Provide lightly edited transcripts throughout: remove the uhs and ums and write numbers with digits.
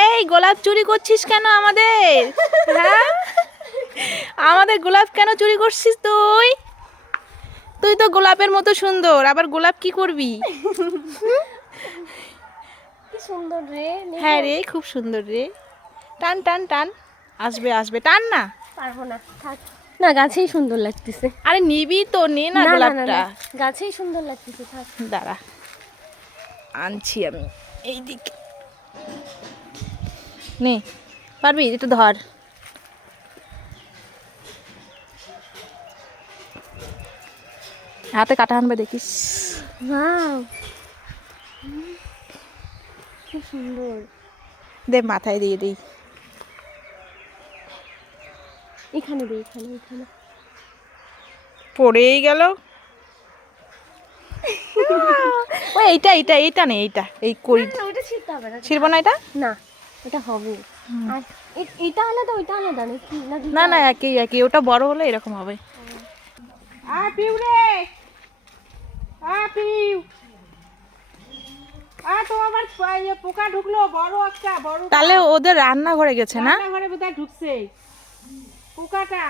এই গোলাপ চুরি করছিস কেন আমাদের? হ্যাঁ, আমাদের গোলাপ কেন চুরি করছিস তুই? তুই তো গোলাপের মতো সুন্দর, আবার গোলাপ কি করবি? কি সুন্দর রে। হ্যাঁ রে, খুব সুন্দর রে। টান টান টান, আসবে আসবে, টান না। পারবো না, থাক না, গাছেই সুন্দর লাগতেছে। আরে নিবি তো, নে না গোলাপটা। গাছেই সুন্দর লাগতেছে, থাক। দাঁড়া, আনছি আমি এইদিকে। নে, পারবি? একটু ধর। হাতে কাটা আনবে দেখিস। ওয়াও, কি সুন্দর। দে, মাথায় দিয়ে দিই। এখানে দে, এখানে এখানে। পড়েই গেল। ও এইটা এইটা এইটা নেই, এইটা এই করি। ওইটা ছিঁড়তে হবে না। ছিড়বো না এটা? না, এটা হবে। আর এটা আলাদা, ওইটা আলাদা নাকি? না না, একই একই। ওটা বড় হলে এরকম হবে। আ পিউ রে, আ পিউ, আ তো আমার পোকা ঢুকলো, বড় একটা বড়। তাহলে ওদের রান্নাঘরে গেছে না? রান্নাঘরে বোধহয় ঢুকছে পোকাটা।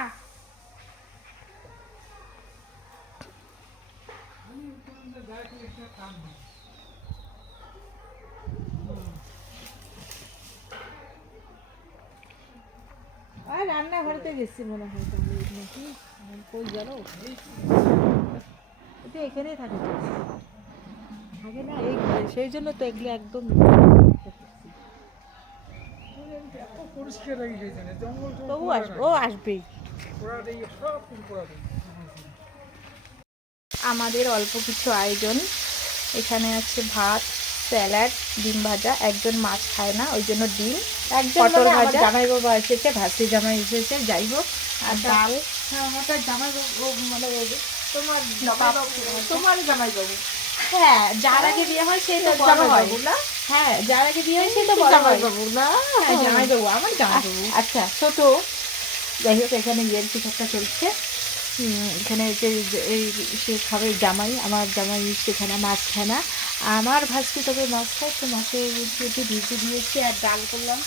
রান্নাঘরেতে গেছি মনে হয়, নাকি কই গেল? এটা এখানেই থাকে, থাকে না এই ঘরে, সেই জন্য তো এগুলো একদম তবু আসবে, ও আসবেই। আমাদের অল্প কিছু আয়োজন। এখানে আছে ভাত, স্যালাড, ডিম ভাজা। একজন মাছ খায় না, ওই জন্য ডিম, পটল ভাজা। জামাই বাবা এসেছে, ভাসি জামাই এসেছে, যাই হোক। আর ডাল। আমার জামাই বাবু মানে তোমার তোমার জামাই বাবু। হ্যাঁ, যার আগে বিয়ে হয় সেই তো জামাই বাবু না? হ্যাঁ, যার আগে বিয়ে হয় সেই তো জামাই বাবু না? হ্যাঁ, জামাই বাবু, আমার জামাই বাবু। আচ্ছা, ছোট। যাই হোক, এখানে ইয়ের কিছু একটা চলছে। এখানে যে এই সে খাবে জামাই, আমার জামাই সেখানে মাছ খায় না। আমার ভাসতে তবে মাছ খায়, তো মাছের একটু ভিজে দিয়েছি আর ডাল করলাম।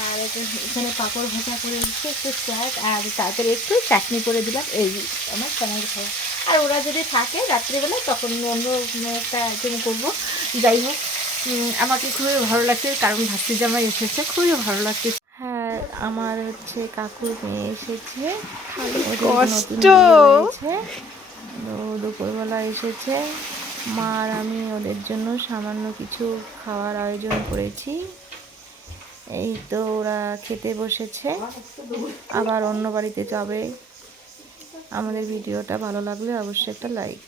আর এখানে পাঁপড় ভাজা করে দিচ্ছে, একটু স্যাট, আর তারপরে একটু চাটনি করে দিলাম। এই আমার সময় খাওয়া। আর ওরা যদি থাকে রাত্রিবেলা, তখন অন্য একটা আইটেম করবো। যাই হোক, আমাকে খুবই ভালো লাগছে, কারণ ভাসতে জামাই এসেছে, খুবই ভালো লাগছে। হ্যাঁ, আমার হচ্ছে কাকুর মেয়ে এসেছে, কষ্ট দুপুরবেলা এসেছে। মা আর আমি ওদের জন্য সামান্য কিছু খাওয়ার আয়োজন করেছি। এই তো ওরা খেতে বসেছে, আবার অন্য বাড়িতে যাবে। আমাদের ভিডিওটা ভালো লাগলে অবশ্যই একটা লাইক।